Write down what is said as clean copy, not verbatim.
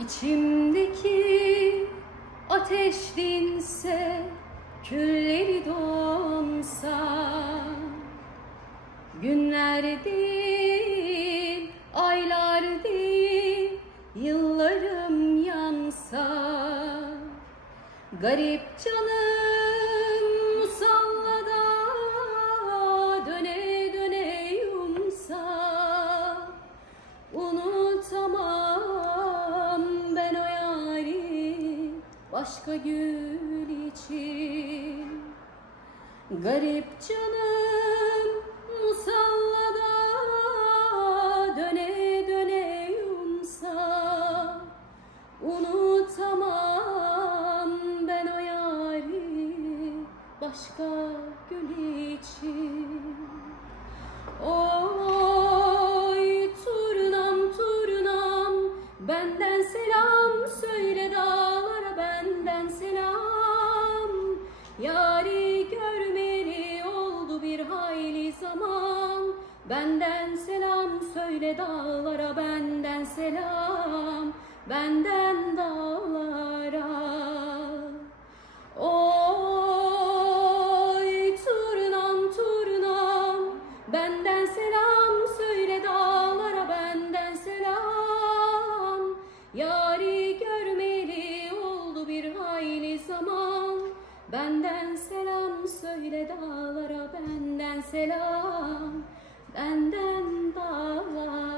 İçimdeki ateş dinse, külleri donsa, günler değil, aylar değil, yıllarım yansa, garip canım musallada döne döne yumsa, unutamam ben o yâri başka gül için. Garip canım musallada döne döne yumsa, unutamam ben o yâri başka gül için. Oy turnam turnam, benden selam söyle dağlara, benden selam. Yâri görmeli oldu bir hayli zaman, benden selam söyle dağlara, benden selam, benden dağlara. Oy turnam turnam, benden selam söyle dağlara, benden selam. Yâri görmeli oldu bir hayli zaman, benden selam söyle dağlara, benden selam, benden dağlara.